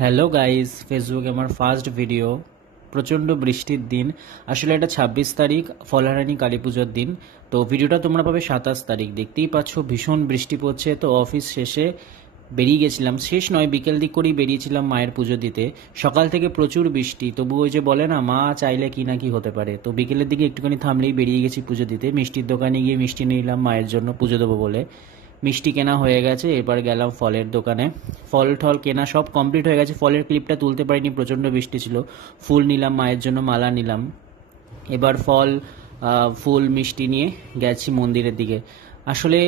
Hello guys, ফেসবুকে আমার first video. প্রচণ্ড বৃষ্টির দিন। আসলে এটা 26 তারিখ, ফলহারানি কালী পুজোর দিন। তো ভিডিওটা তোমরা পাবে 27 তারিখ। দেখতেই পাচ্ছ ভীষণ বৃষ্টি পড়ছে। তো অফিস শেষে বেরিয়ে গেছিলাম, শেষ নয় বিকেল দিক করেই বেরিয়েছিলাম মায়ের পুজো দিতে। সকাল থেকে প্রচুর বৃষ্টি, তবু ওই যে বলে না মা চাইলে কি না কি হতে পারে। তো বিকেলের দিকে একটুখানি থামলেই বেরিয়ে গেছি পুজো দিতে। মিষ্টির দোকানে গিয়ে মিষ্টি নিলাম মায়ের জন্য, পুজো দেবো বলে। মিষ্টি কেনা হয়ে গেছে, এবার গেলাম ফলের দোকানে। ফল টল কেনা সব কমপ্লিট হয়ে গেছে। ফলের ক্লিপটা তুলতে পারিনি, প্রচণ্ড বৃষ্টি ছিল। ফুল নিলাম মায়ের জন্য, মালা নিলাম। এবার ফল, ফুল মিষ্টি নিয়ে গেছি মন্দিরের দিকে। আসলে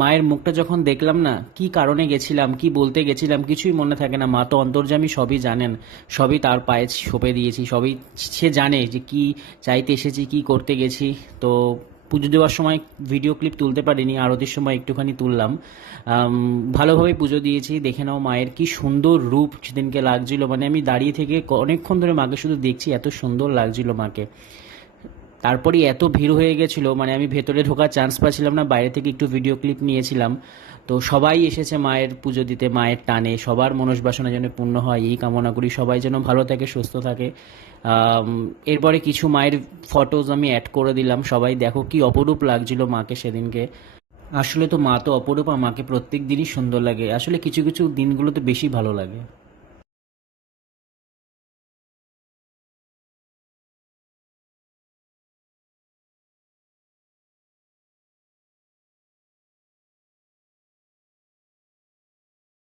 মায়ের মুখটা যখন দেখলাম না, কি কারণে গেছিলাম, কি বলতে গেছিলাম, কিছুই মনে থাকে না। মা তো অন্তর্যামী, সবই জানেন। সবই তার পায়ে সঁপে দিয়েছি, সবই সে জানে যে কি চাইতে এসেছি, কি করতে গেছি। তো পুজো দেওয়ার সময় ভিডিও ক্লিপ তুলতে পারিনি, আরতির সময় একটুখানি তুললাম। ভালোভাবে পুজো দিয়েছি। দেখে নাও মায়ের কি সুন্দর রূপ সেদিনকে লাগছিল। মানে আমি দাঁড়িয়ে থেকে অনেকক্ষণ ধরে মাকে শুধু দেখছি, এত সুন্দর লাগছিল মাকে। তারপরে এত ভিড় হয়ে গেছিল, মানে আমি ভেতরে ঢোকার চান্স পাচ্ছিলাম না, বাইরে থেকে একটু ভিডিও ক্লিপ নিয়েছিলাম। তো সবাই এসেছে মায়ের পুজো দিতে, মায়ের টানে। সবার মনস্বাসনা যেন পূর্ণ হয় এই কামনা করি, সবাই যেন ভালো থাকে, সুস্থ থাকে। এরপরে কিছু মায়ের ফটোজ আমি অ্যাড করে দিলাম। সবাই দেখো কি অপরূপ লাগছিল মাকে সেদিনকে। আসলে তো মা তো অপরূপা, মাকে প্রত্যেক দিনই সুন্দর লাগে। আসলে কিছু কিছু দিনগুলোতে বেশি ভালো লাগে।